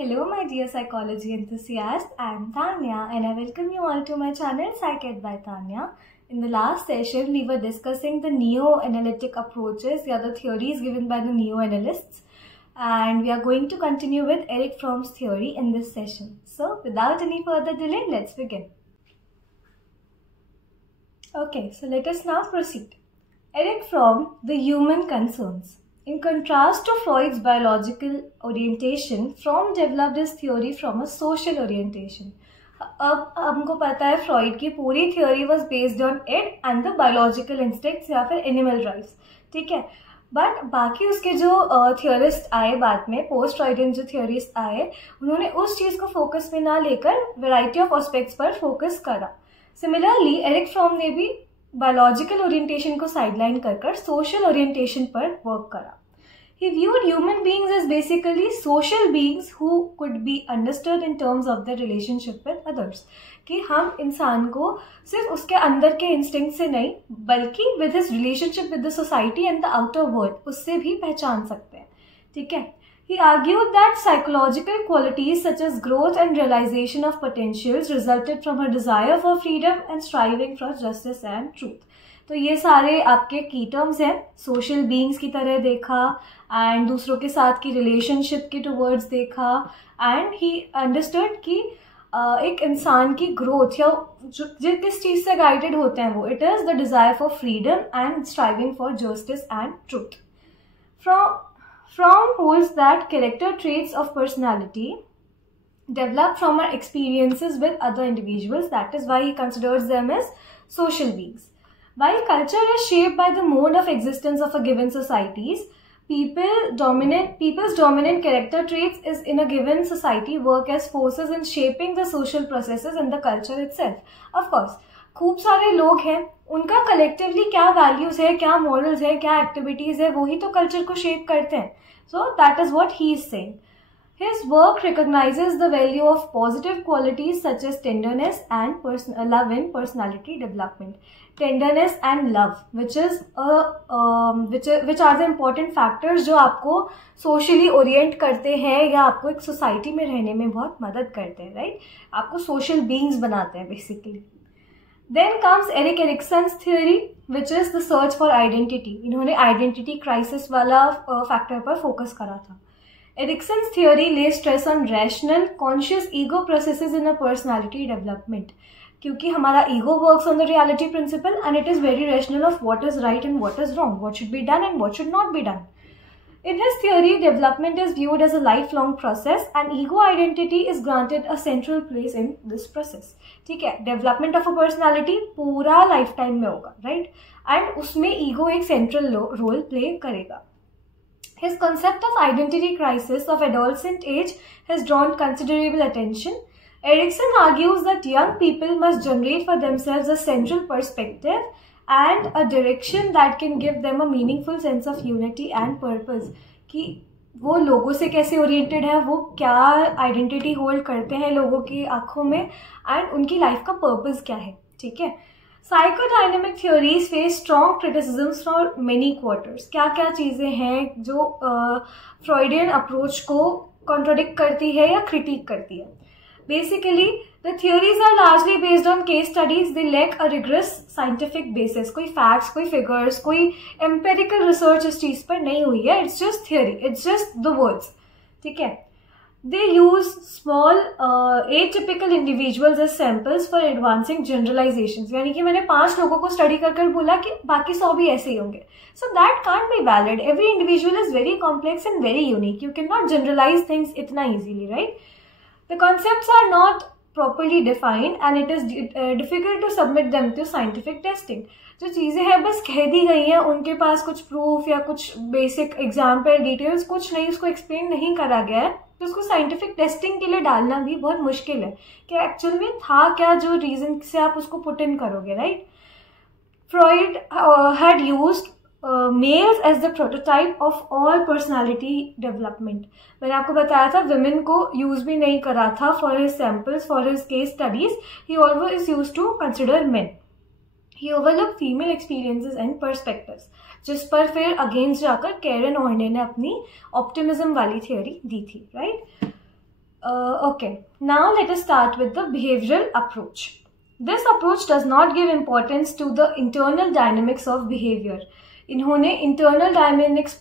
Hello, my dear psychology enthusiasts. I am Tanya and I welcome you all to my channel PsychEd by Tanya. In the last session, we were discussing the neo-analytic approaches, the other theories given by the neo-analysts, and we are going to continue with Erich Fromm's theory in this session. So, without any further delay, let's begin. Okay, so let us now proceed. Erich Fromm, the human concerns. In contrast to Freud's biological orientation, Fromm developed his theory from a social orientation. अब हमको पता है Freud की पूरी theory was based on it and the biological instincts या फिर animal drives, ठीक है. बट बाकी उसके जो थियोरिस्ट आए बाद में, पोस्ट फ्रॉइडियन जो थियोरिस्ट आए, उन्होंने उस चीज़ को फोकस में ना लेकर वैरायटी ऑफ एस्पेक्ट्स पर फोकस करा. सिमिलरली एरिक फ्रॉम ने भी बायोलॉजिकल ओरिएंटेशन को साइडलाइन कर सोशल ओरिएंटेशन पर वर्क करा. He viewed human beings as basically social beings who could be understood in terms of their relationship with others. कि हम इंसान को सिर्फ उसके अंदर के इंस्टिंक्ट से नहीं, बल्कि with his relationship with the society and the outer world, उससे भी पहचान सकते हैं, ठीक है. He argued that psychological qualities such as growth and realization of potentials resulted from a desire for freedom and striving for justice and truth. तो ये सारे आपके की टर्म्स हैं. सोशल बीइंग्स की तरह देखा एंड दूसरों के साथ की रिलेशनशिप के टूवर्ड्स देखा एंड ही अंडरस्टूड कि एक इंसान की ग्रोथ या जो किस चीज़ से गाइडेड होते हैं वो, it is the desire for freedom and striving for justice and truth. Fromm holds that character traits of personality develop from our experiences with other individuals. That is why he considers them as social beings. While culture is shaped by the mode of existence of a given societies, people's dominant character traits is in a given society work as forces in shaping the social processes and the culture itself. Of course, खूब सारे लोग हैं, उनका collectively क्या values है, क्या morals है, क्या एक्टिविटीज है, वही तो कल्चर को शेप करते हैं. So that is what he is saying. His work recognizes the value of positive qualities such as tenderness and love in personality development. Tenderness and love, which are the important factors जो आपको socially orient करते हैं या आपको एक society में रहने में बहुत मदद करते हैं, right? आपको social beings बनाते हैं basically. Then comes Erik Erikson's theory, which is the search for identity. इन्होंने identity crisis वाला factor पर focus करा था. Erikson's theory lays stress on rational, conscious ego processes in a personality development. क्योंकि हमारा ego works on the reality principle and it is very rational of what is right and what is wrong, what should be done and what should not be done. In his theory, development is viewed as a lifelong process and ego identity is granted a central place in this process. ठीक है, development of a personality पूरा lifetime में होगा, right? And उसमें ego एक central role play करेगा. His concept of identity crisis of adolescent age has drawn considerable attention. Erikson argues that young people must generate for themselves a central perspective and a direction that can give them a meaningful sense of unity and purpose. कि वो लोगों से कैसे oriented है, वो क्या identity hold करते हैं लोगों की आंखों में एंड उनकी लाइफ का पर्पस क्या है, ठीक है. Psychodynamic theories face strong criticisms for many quarters. क्या क्या चीज़ें हैं जो फ्रॉइडियन अप्रोच को कॉन्ट्रोडिक्ट करती है या क्रिटिक करती है. Basically the theories are largely based on case studies. They lack a rigorous scientific basis. कोई फैक्ट्स, कोई फिगर्स, कोई एम्पेरिकल रिसर्च इस चीज़ पर नहीं हुई है. It's just theory, it's just the words, ठीक है. They use small atypical individuals as samples for advancing generalizations. यानी कि मैंने 5 लोगों को स्टडी कर बोला कि बाकी 100 भी ऐसे ही होंगे. So that can't be valid. Every individual is very complex and very unique. You cannot generalize things इतना easily, right? The concepts are not properly defined and it is difficult to submit them to scientific testing. जो चीज़ें हैं बस कह दी गई हैं, उनके पास कुछ प्रूफ या कुछ बेसिक एग्जाम्पल डिटेल्स कुछ नहीं, उसको एक्सप्लेन नहीं करा गया है, तो उसको साइंटिफिक टेस्टिंग के लिए डालना भी बहुत मुश्किल है कि एक्चुअल में था क्या जो रीजन से आप उसको पुट इन करोगे, right. Freud had used males as the prototype of all personality development. मैंने आपको बताया था विमेन को यूज भी नहीं करा था for his samples, for his case studies. He always used to consider men. He overlooked female experiences and perspectives, जिस पर फिर अगेंस्ट जाकर कैरन हॉर्ने ने अपनी ऑप्टिमिज्म वाली थियोरी दी थी, right. Okay, now let us start with the behavioral approach. This approach does not give importance to the internal dynamics of behavior. इन्होंने internal dynamics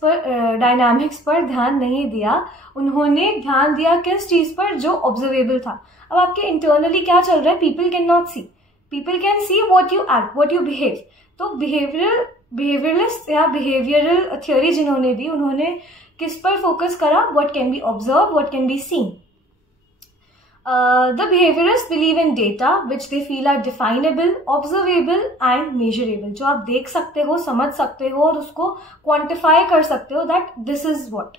पर ध्यान नहीं दिया, उन्होंने ध्यान दिया किस चीज़ पर, जो observable था. अब आपके internally क्या चल रहा है, people cannot see. People can see what you act, what you behave. तो behavioralist या behavioral theory जिन्होंने दी, उन्होंने किस पर फोकस करा, what can be observed, what can be seen. The behaviorists believe in data which they feel are definable, observable and measurable. जो आप देख सकते हो, समझ सकते हो और उसको quantify कर सकते हो, that this is what.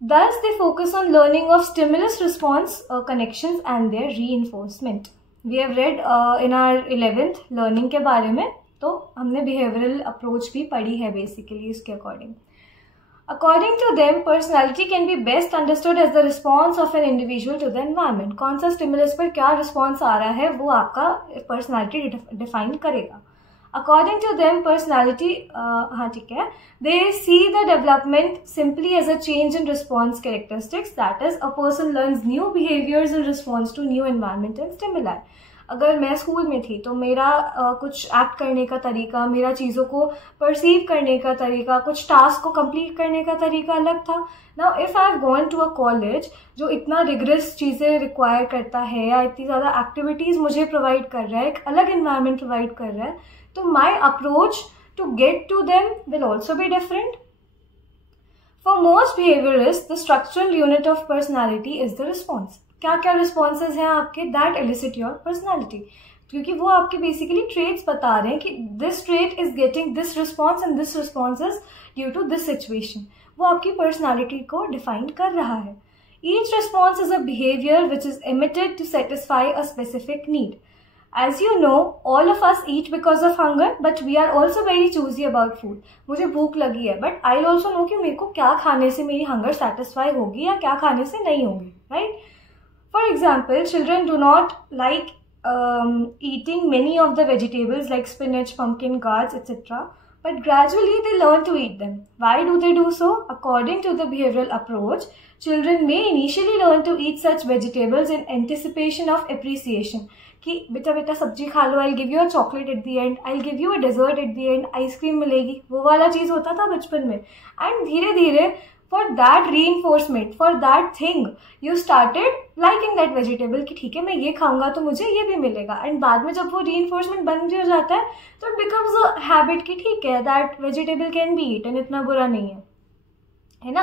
Thus they focus on learning of stimulus response connections and their reinforcement. We have read in our 11th learning के बारे में, तो हमने behavioral approach भी पढ़ी है basically इसके according. According to them, personality can be best understood as the response of an individual to the environment. कौन सा stimulus पर क्या response आ रहा है, वो आपका personality define करेगा. According to them, personality, हाँ ठीक है, they see the development simply as a change in response characteristics. That is, a person learns new behaviors in response to new environment and stimuli. अगर मैं school में थी तो मेरा कुछ एक्ट करने का तरीका, मेरा चीज़ों को परसीव करने का तरीका, कुछ टास्क को कंप्लीट करने का तरीका अलग था. Now if I have gone to a college जो इतना रिगरस चीज़ें रिक्वायर करता है या इतनी ज़्यादा एक्टिविटीज़ मुझे प्रोवाइड कर रहा है, एक अलग इन्वायरमेंट प्रोवाइड कर रहा है, तो my approach to get to them will also be different. For most behaviourist the structural unit of personality is the response. क्या क्या रिस्पॉन्सेज हैं आपके, दैट एलिसिट योर पर्सनैलिटी, क्योंकि वो आपके बेसिकली ट्रेट्स बता रहे हैं कि this trait is getting this response and this response is due to this situation. वो आपकी पर्सनैलिटी को डिफाइन कर रहा है. Each response is a behaviour which is emitted to satisfy a specific need. As you know, all of us eat because of hunger, but we are also very choosy about food. मुझे भूख लगी है, but I'll also know कि मेरे को क्या खाने से मेरी hunger satisfy होगी या क्या खाने से नहीं होगी, right? For example, children do not like eating many of the vegetables like spinach, pumpkin, gourds, etc. But gradually they learn to eat them. Why do they do so? According to the behavioral approach, children may initially learn to eat such vegetables in anticipation of appreciation. कि बेटा बेटा सब्जी खा लो, I'll give you a chocolate at the end, I'll give you a dessert at the end, ice cream मिलेगी, वो वाला चीज़ होता था बचपन में. एंड धीरे धीरे for that reinforcement, for that thing, you started liking that vegetable कि ठीक है मैं ये खाऊंगा तो मुझे ये भी मिलेगा. एंड बाद में जब वो reinforcement बन भी हो जाता है तो it becomes a habit कि ठीक है that vegetable can be eaten, इतना बुरा नहीं है ना.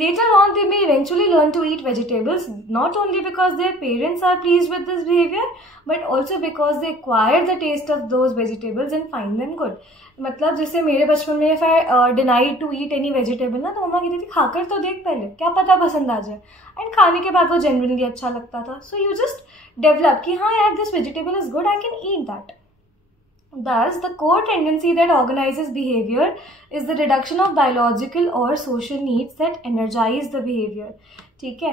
Later on they may eventually learn to eat vegetables not only because their parents are pleased with this behavior but also because they acquire the taste of those vegetables and find them good. मतलब जैसे मेरे बचपन में if I denied to eat any vegetable ना, तो मम्मा कहती थी खाकर तो देख पहले, क्या पता पसंद आ जाए. एंड खाने के बाद वो genuinely अच्छा लगता था. So you just develop कि हाँ यार this vegetable is good, I can eat that. Thus, the core tendency that organizes behavior is the reduction of biological or social needs that energize the behavior. ठीक है,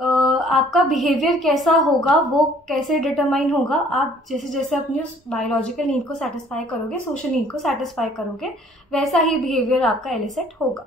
आपका behaviour कैसा होगा, वो कैसे डिटरमाइन होगा, आप जैसे जैसे अपनी उस बायोलॉजिकल नीड को सेटिस्फाई करोगे, सोशल नीड को सेटिस्फाई करोगे, वैसा ही बिहेवियर आपका एलिसिट होगा.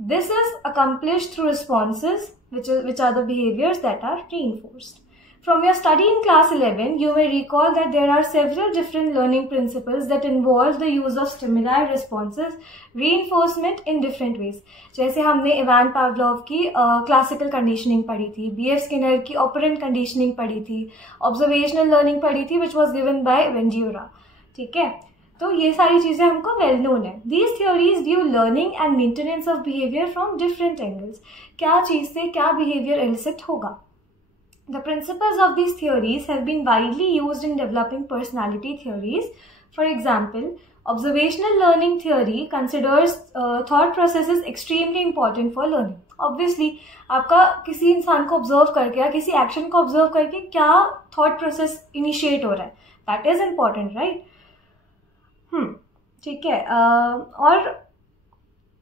This is accomplished through responses which are the behaviors that are reinforced. From your study in class 11, you may recall that there are several different learning principles that involve the use of stimuli, responses, reinforcement in different ways. जैसे हमने Ivan Pavlov की classical conditioning पढ़ी थी, B.F. Skinner की operant conditioning पढ़ी थी, observational learning पढ़ी थी विच वॉज गिवन बाय वेंजियोरा. ठीक है, तो ये सारी चीज़ें हमको वेल नोन है. These theories view learning and maintenance of behaviour from different angles. क्या चीज़ से क्या बिहेवियर एलिसिट होगा. The principles of these theories have been widely used in developing personality theories. For example, observational learning theory considers thought processes extremely important for learning. Obviously, आपका किसी इंसान को observe करके या किसी action को observe करके क्या thought process initiate हो रहा है, that is important, right? ठीक है, और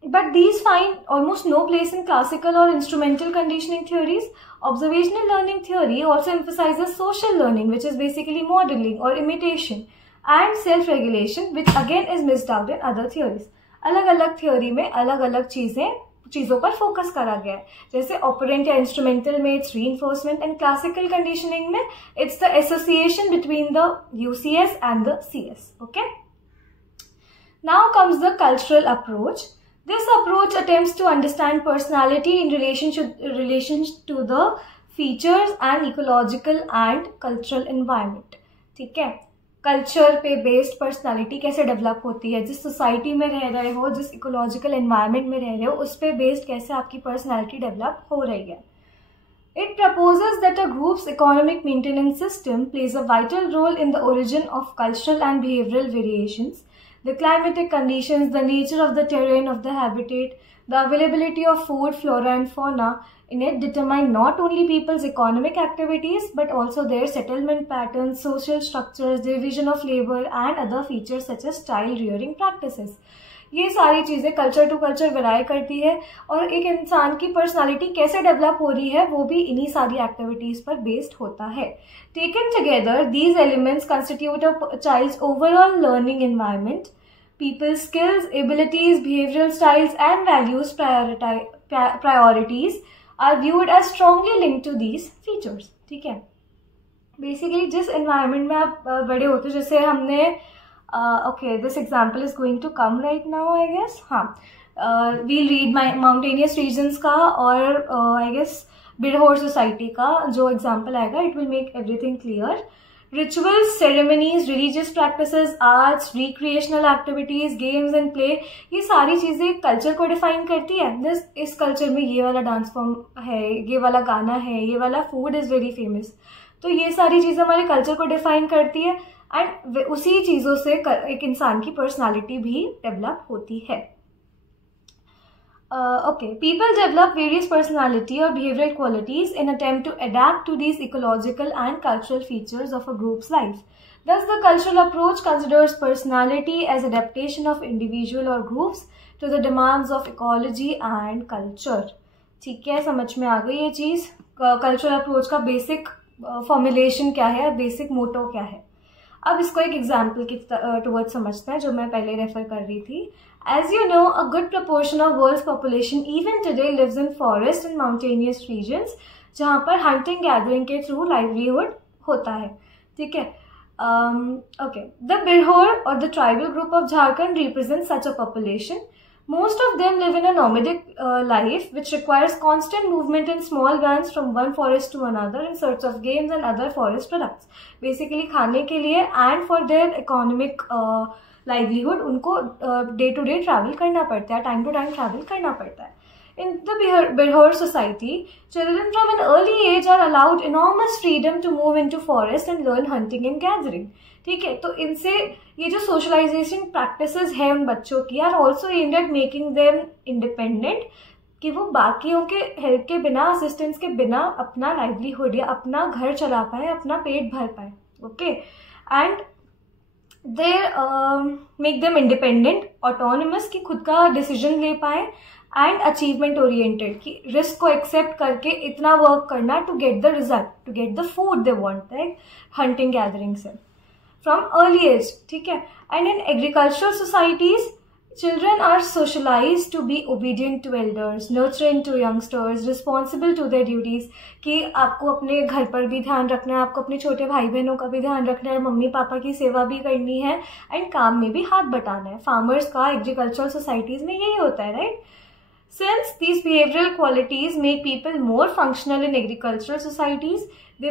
but these find almost no place in classical or instrumental conditioning theories. Observational learning theory also emphasizes social learning, which is basically modeling or imitation, and self-regulation, which again is missed out in other theories. अलग अलग theory में अलग अलग चीज़ें चीज़ों पर focus करा गया है। जैसे ऑपरेंट या इंस्ट्रूमेंटल में it's reinforcement and classical conditioning में it's the association between the UCS and the CS. Okay, now comes the cultural approach. This approach attempts to understand personality in relation to the features and ecological and cultural environment। ठीक है, culture पे based personality कैसे develop होती है, जिस society में रह रहे हो, जिस इकोलॉजिकल एनवायरनमेंट में रह रहे हो, उस पे बेस्ड कैसे आपकी पर्सनालिटी डेवलप हो रही है। It proposes that a group's economic maintenance system plays a vital role in the origin of cultural and behavioral variations. The climatic conditions, the nature of the terrain of the habitat, the availability of food, flora and fauna in it determine not only people's economic activities but also their settlement patterns, social structures, division of labor and other features such as child rearing practices. ये सारी चीज़ें culture to culture वेराई करती है और एक इंसान की personality कैसे डेवलप हो रही है वो भी इन्हीं सारी एक्टिविटीज़ पर बेस्ड होता है। Taken together these elements constitute a child's overall learning environment. People's skills, abilities, behavioral styles and values priorities are viewed as strongly linked to these features। ठीक है, बेसिकली जिस एनवायरनमेंट में आप बड़े होते हो, जैसे हमने okay this example is going to come right now I guess. हाँ, वील रीड माउंटेनियस रीजन्स का और आई गेस बिरहोर सोसाइटी का जो एग्जाम्पल आएगा, it will make everything clear. Rituals, ceremonies, religious practices, arts, recreational activities, games and play, ये सारी चीज़ें culture को डिफाइन करती है। इस कल्चर में ये वाला डांस फॉर्म है, ये वाला गाना है, ये वाला फूड इज़ वेरी फेमस। तो ये सारी चीज़ें हमारे कल्चर को डिफाइन करती है एंड उसी चीज़ों से एक इंसान की पर्सनालिटी भी डेवलप होती है। People develop various personality or behavioral qualities in attempt to adapt to these ecological and cultural features of a group's life. Thus, the cultural approach considers personality as adaptation of individual or groups to the demands of ecology and culture. ठीक है, समझ में आ गई ये चीज़। Cultural approach का basic formulation क्या है, basic मोटो क्या है। अब इसको एक एग्जाम्पल के टुवर्ड्स समझते हैं जो मैं पहले रेफर कर रही थी। As you know, a good proportion of world's population even today lives in forest and mountainous regions, जहाँ पर hunting gathering के through livelihood होता है। ठीक है, okay. The Birhor or the tribal group of Jharkhand represents such a population. Most of them live in a nomadic life which requires constant movement in small bands from one forest to another in search of games and other forest products. Basically खाने के लिए and for their economic livelihood उनको day to day travel करना पड़ता है, time to time travel करना पड़ता है। In the Birhor society, children from an early age are allowed enormous freedom to move into forest and learn hunting and gathering. ठीक है, तो इनसे ये जो सोशलाइजेशन प्रैक्टिसेस है उन बच्चों की are also aimed at making them independent, कि वो बाकियों के हेल्प के बिना, असिस्टेंस के बिना अपना लाइवलीहुड या अपना घर चला पाए, अपना पेट भर पाए। Okay, and they make them independent, autonomous, कि खुद का डिसीजन ले पाए, एंड अचीवमेंट ओरिएंटेड, कि रिस्क को एक्सेप्ट करके इतना वर्क करना to get the result, to get the food they want, like hunting gathering से फ्रॉम अर्ली एज। ठीक है, and in agricultural societies children are socialized to be obedient to elders, nurturing to youngsters, responsible to their duties, कि आपको अपने घर पर भी ध्यान रखना है, आपको अपने छोटे भाई बहनों का भी ध्यान रखना है, मम्मी पापा की सेवा भी करनी है एंड काम में भी हाथ बटाना है। फार्मर्स का एग्रीकल्चरल सोसाइटीज़ में यही होता है, right. Since these behavioral qualities make people more functional in agricultural societies, they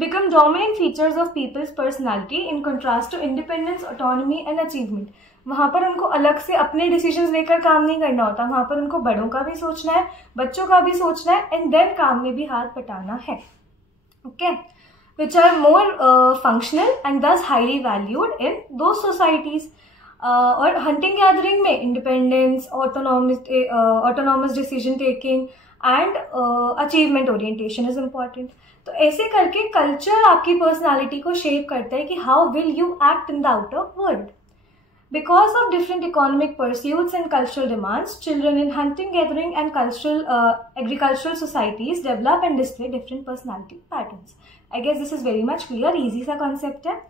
become dominant features of people's personality in contrast to independence, autonomy and achievement. वहाँ पर उनको अलग से अपने डिसीजंस लेकर काम नहीं करना होता, वहाँ पर उनको बड़ों का भी सोचना है, बच्चों का भी सोचना है एंड देन काम में भी हाथ बटाना है। Okay, which are more functional and thus highly valued in those societies. और हंटिंग गैदरिंग में independence, autonomous decision taking and achievement orientation is important. तो ऐसे करके कल्चर आपकी पर्सनालिटी को शेप करता है कि how will you act in the outer world. Because of different economic pursuits and cultural demands, children in hunting gathering and agricultural societies develop and display different personality patterns. I guess this is very much clear, easy सा concept है।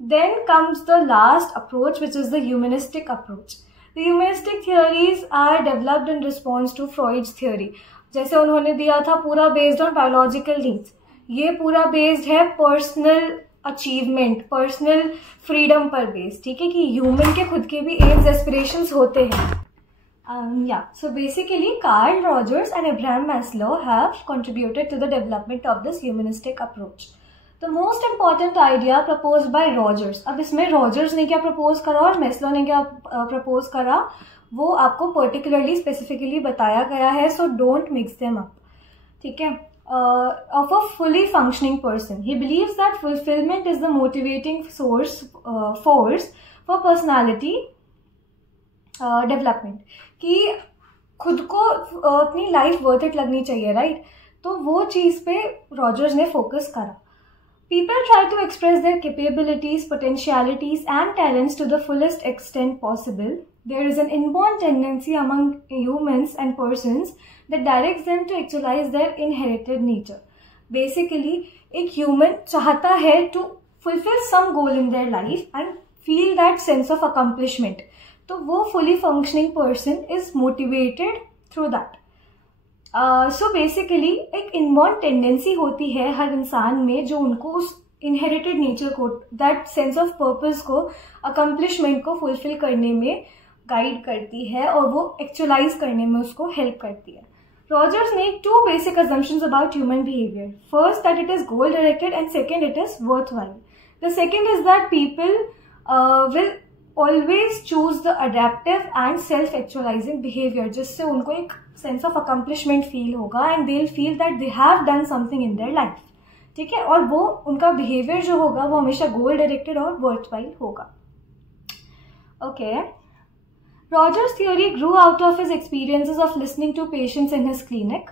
Then comes the last approach, which is the humanistic approach. The humanistic theories are developed in response to Freud's theory. जैसे उन्होंने दिया था पूरा based on biological needs, ये पूरा based है पर्सनल अचीवमेंट, पर्सनल फ्रीडम पर बेस्ड, ठीक है, कि ह्यूमन के खुद के भी एम्स एस्पिरेशंस होते हैं. So basically Carl Rogers and Abraham Maslow have contributed to the development of this humanistic approach. The most important idea proposed by Rogers, अब इसमें Rogers ने क्या प्रपोज करा और Maslow ने क्या प्रपोज करा वो आपको पर्टिकुलरली स्पेसिफिकली बताया गया है, so don't mix them up, ठीक है. Of a fully functioning person, he believes that fulfillment is the motivating force for personality development, कि खुद को अपनी लाइफ वर्थ इट लगनी चाहिए, राइट. तो वो चीज़ पे रॉजर्स ने फोकस करा. People try to express their capabilities, potentialities and talents to the fullest extent possible. There is an inborn tendency among humans and persons that directs them to actualise their inherited nature. Basically एक human चाहता है to fulfil some goal in their life and feel that sense of accomplishment. तो वो fully functioning person is motivated through that. So basically एक inborn tendency होती है हर इंसान में जो उनको उस इनहेरिटेड नेचर को, दैट सेंस ऑफ पर्पस को, अकम्प्लिशमेंट को फुलफिल करने में गाइड करती है और वो एक्चुअलाइज करने में उसको हेल्प करती है. Rogers make two basic assumptions about human behavior. First, that it is goal directed, and second, it is worthwhile. The second is that people will always choose the adaptive and self-actualizing behavior, जिससे उनको एक sense of accomplishment feel होगा and they'll feel that they have done something in their life, ठीक है. और वो उनका behavior जो होगा वो हमेशा goal directed और worthwhile होगा. Okay. Rogers' theory grew out of his experiences of listening to patients in his clinic.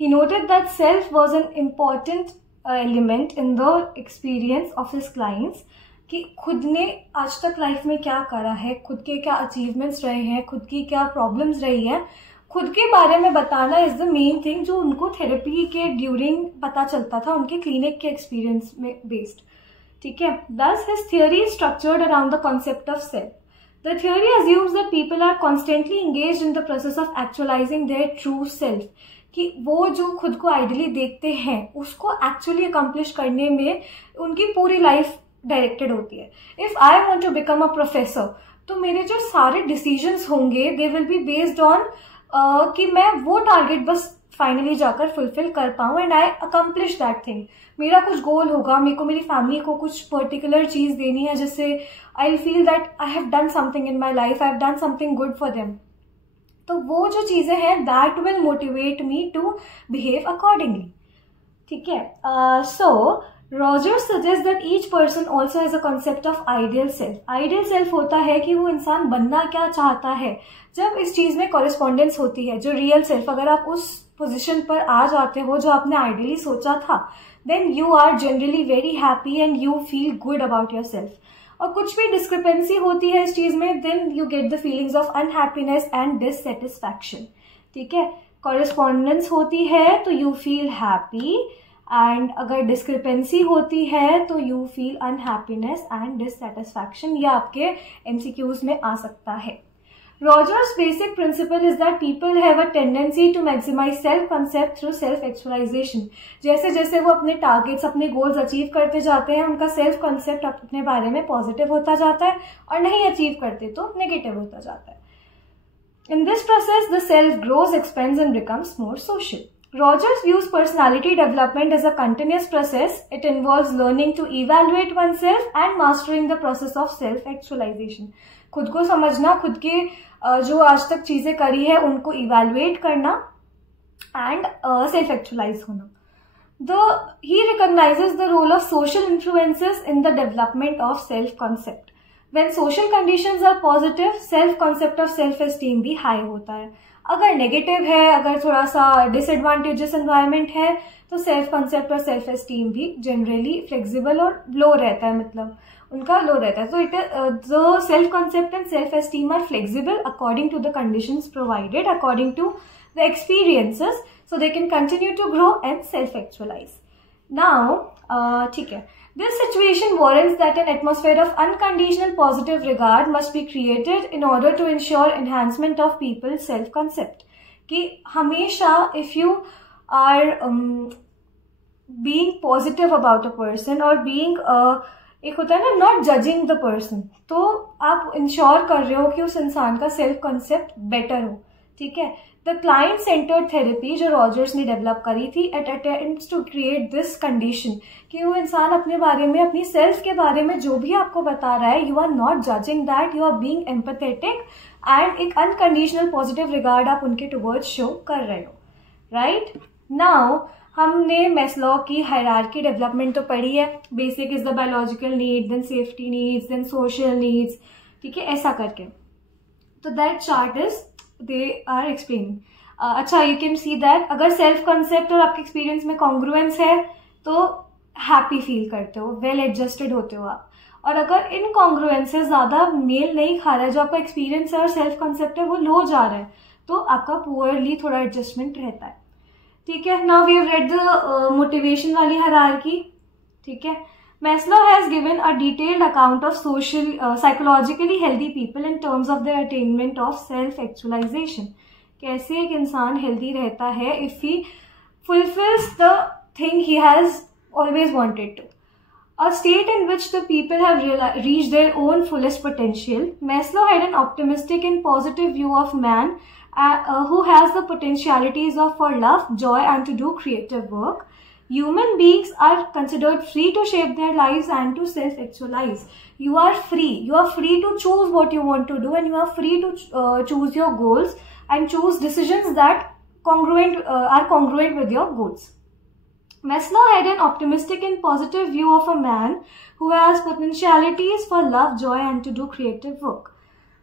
He noted that self was an important element in the experience of his clients. कि खुद ने आज तक life में क्या करा है, खुद के क्या अचीवमेंट्स रहे हैं, खुद की क्या प्रॉब्लम्स रही है, खुद के बारे में बताना इज द मेन थिंग जो उनको थेरेपी के ड्यूरिंग पता चलता था उनके क्लिनिक के एक्सपीरियंस में बेस्ड, ठीक है. Thus his theory is structured around the concept of self. The theory assumes that people are constantly engaged in the process of actualising their true self, कि वो जो खुद को आइडियली देखते हैं उसको एक्चुअली अकम्प्लिश करने में उनकी पूरी लाइफ डायरेक्टेड होती है. If I want to become a professor, तो मेरे जो सारे डिसीजंस होंगे they will be based on कि मैं वो टारगेट बस फाइनली जाकर फुलफिल कर पाऊँ and I accomplish that thing. मेरा कुछ गोल होगा, मेरे को मेरी फैमिली को कुछ पर्टिकुलर चीज देनी है जिससे I feel that I have done something in my life, I have done something good for them. तो वो जो चीजें हैं that will motivate me to behave accordingly, ठीक है. सो Rogers suggests that each person also has a concept of ideal self. Ideal self होता है कि वो इंसान बनना क्या चाहता है. जब इस चीज में कॉरेस्पॉन्डेंस होती है, जो रियल सेल्फ, अगर आप उस पोजीशन पर आ जाते हो जो आपने आइडियली सोचा था, then you are generally very happy and you feel good about your self. और कुछ भी डिस्क्रिपेंसी होती है इस चीज में, then you get the feelings of unhappiness and dissatisfaction, ठीक है. कॉरेस्पॉन्डेंस होती है तो यू फील हैप्पी, एंड अगर डिस्क्रिपेंसी होती है तो you feel unhappiness and dissatisfaction. ये आपके एमसीक्यूज में आ सकता है. Rogers basic principle is that people have a tendency to maximise self concept through self actualisation. जैसे जैसे वो अपने टारगेट्स, अपने गोल्स अचीव करते जाते हैं, उनका सेल्फ कंसेप्ट अपने बारे में पॉजिटिव होता जाता है और नहीं अचीव करते तो नेगेटिव होता जाता है. In this process the self grows, expends and becomes more social. Rogers views personality development as a continuous process. It involves learning to evaluate oneself and mastering the process of self-actualization. खुद को समझना, खुद के जो आज तक चीजें करी है उनको evaluate करना and self-actualize होना. He recognizes the role of social influences in the development of self-concept. When social conditions are positive, self-concept of self-esteem भी high होता है. अगर नेगेटिव है, अगर थोड़ा सा डिसएडवांटेजेस एनवायरनमेंट है, तो सेल्फ कंसेप्ट और सेल्फ एस्टीम भी जनरली फ्लेक्सिबल और लो रहता है, मतलब उनका लो रहता है. तो it the self concept and self esteem are flexible according to the conditions provided, according to the experiences, so they can continue to grow and self-actualize. Now ठीक है, this situation warrants that an atmosphere of unconditional positive regard must be created in order to ensure enhancement of people's self-concept. कि हमेशा if you are being positive about a person or being एक होता है ना not judging the person, तो आप ensure कर रहे हो कि उस इंसान का सेल्फ कंसेप्ट बेटर हो. ठीक है, द क्लाइंट सेंटर्ड थेरेपी जो रॉजर्स ने डेवलप करी थी it attempts to create this condition कि वो इंसान अपने बारे में, अपनी सेल्फ के बारे में जो भी आपको बता रहा है, you are not judging that, you are being empathetic and एक अनकंडीशनल पॉजिटिव रिगार्ड आप उनके टुवर्ड्स शो कर रहे हो. राइट नाउ हमने मैस्लो की हायरार्की डेवलपमेंट तो पढ़ी है. Basic is the biological need, then safety needs, then social needs. ठीक है, ऐसा करके. तो that chart is they are explaining. अच्छा, यू कैन सी दैट अगर सेल्फ कंसेप्ट और आपके एक्सपीरियंस में कॉन्ग्रुएंस है तो हैप्पी फील करते हो, वेल एडजस्टेड होते हो आप. और अगर इनकॉन्ग्रुएंस से ज्यादा मेल नहीं खा रहा है, जो आपका एक्सपीरियंस है और सेल्फ कंसेप्ट है वो लो जा रहा है, तो आपका पुअरली थोड़ा एडजस्टमेंट रहता है. ठीक है, now we have read the motivation वाली हायरार्की. ठीक है, Maslow has given a detailed account of psychologically healthy people in terms of their attainment of self-actualization. कैसे एक इंसान healthy रहता है if he fulfills the thing he has always wanted to. A state in which the people have reached their own fullest potential. Maslow had an optimistic and positive view of man who has the potentialities for love, joy and to do creative work. Human beings are considered free to shape their lives and to self-actualize. You are free. You are free to choose what you want to do, and you are free to choose your goals and choose decisions that are congruent with your goals. Maslow had an optimistic and positive view of a man who has potentialities for love, joy, and to do creative work.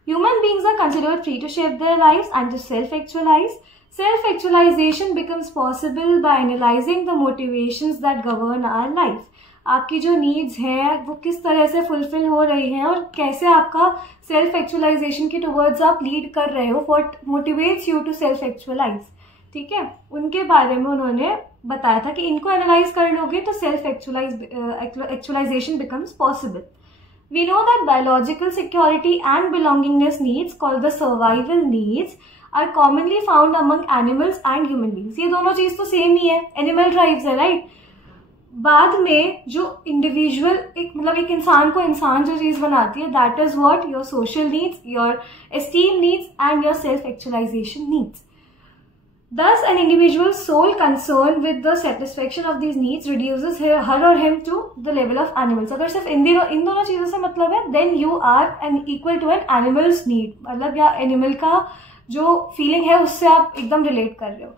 Human beings are considered free to shape their lives and to self-actualize. Self-actualization becomes possible by analyzing the motivations that govern our life. आपकी जो needs हैं वो किस तरह से fulfil हो रही हैं और कैसे आपका सेल्फ एक्चुअलाइजेशन के टुवर्ड्स आप लीड कर रहे हो. What motivates you to self actualize. ठीक है, उनके बारे में उन्होंने बताया था कि इनको एनालाइज कर लोगे तो self actualization becomes possible. We know that biological security and belongingness needs, called the survival needs, are commonly found among animals and human beings. ये दोनों चीज तो सेम ही है, एनिमल ट्राइब्स है, राइट. बाद में जो इंडिविजुअल एक इंसान को इंसान जो चीज बनाती है, that is what your social needs, your esteem needs and your self actualization needs. Thus, an individual's sole concern with the satisfaction of these needs reduces her or him to the level of animals. अगर सिर्फ इन दोनों चीजों से मतलब है, then you are equal to an animal's need. मतलब या animal का जो फीलिंग है उससे आप एकदम रिलेट कर रहे हो.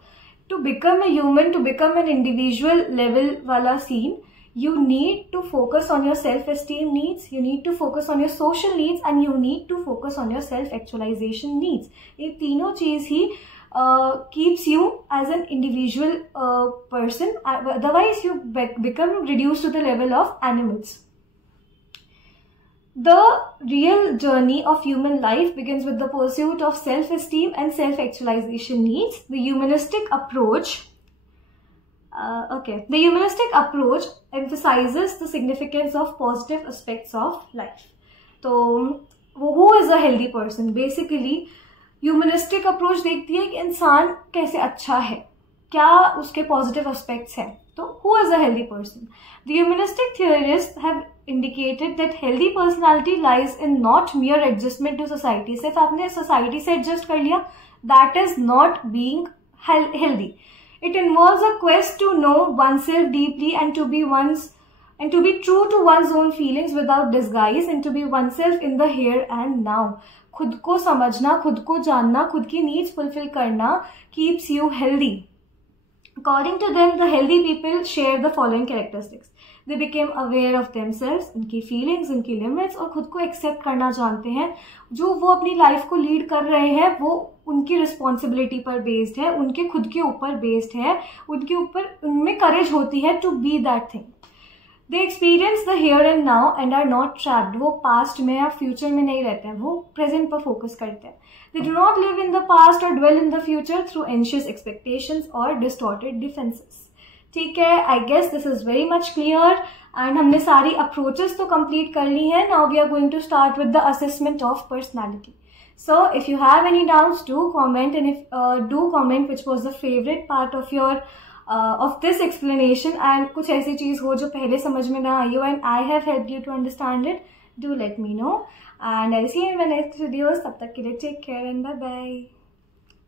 To become a human, to become an individual level वाला scene, you need to focus on your self-esteem needs, you need to focus on your social needs, and you need to focus on your self-actualization needs. ये तीनों चीज ही keeps you as an individual person. Otherwise, you become reduced to the level of animals. The real journey of human life begins with the pursuit of self-esteem and self-actualization needs. The humanistic approach. The humanistic approach emphasizes the significance of positive aspects of life. So, who is a healthy person? Basically, humanistic approach देखती है कि इंसान कैसे अच्छा है, क्या उसके positive aspects हैं. तो who is a healthy person? The humanistic theorist have indicated that healthy personality lies in not mere adjustment to society. सिर्फ आपने सोसाइटी से एडजस्ट कर लिया, that is not being healthy. It involves a quest to know oneself deeply and to be true to one's own feelings without disguise, and to be oneself in the here and now. खुद को समझना, खुद को जानना, खुद की needs fulfil करना keeps you healthy. According to them, the healthy people share the following characteristics. They became aware of themselves, उनकी फीलिंग्स, उनकी लिमिट्स, और खुद को एक्सेप्ट करना जानते हैं. जो वो अपनी लाइफ को लीड कर रहे हैं वो उनकी रिस्पॉन्सिबिलिटी पर बेस्ड है, उनके खुद के ऊपर बेस्ड है, उनके ऊपर उनमें करेज होती है to be that thing. They experience the here and now and are not trapped. वो पास्ट में या फ्यूचर में नहीं रहते हैं, वो प्रेजेंट पर फोकस करते हैं. They do not live in the past or dwell in the future through anxious expectations or distorted defenses. ठीक है, I guess this is very much clear and हमने सारी अप्रोचेस तो कंप्लीट कर ली है. Now we are going to start with the assessment of personality. So if you have any doubts, do comment, and if do comment which was the favorite part of your of this explanation, and कुछ ऐसी चीज़ हो जो पहले समझ में ना आई हो and I have helped you to understand it, do let me know and I'll see you in the next videos. तब तक के लिए take care and bye bye.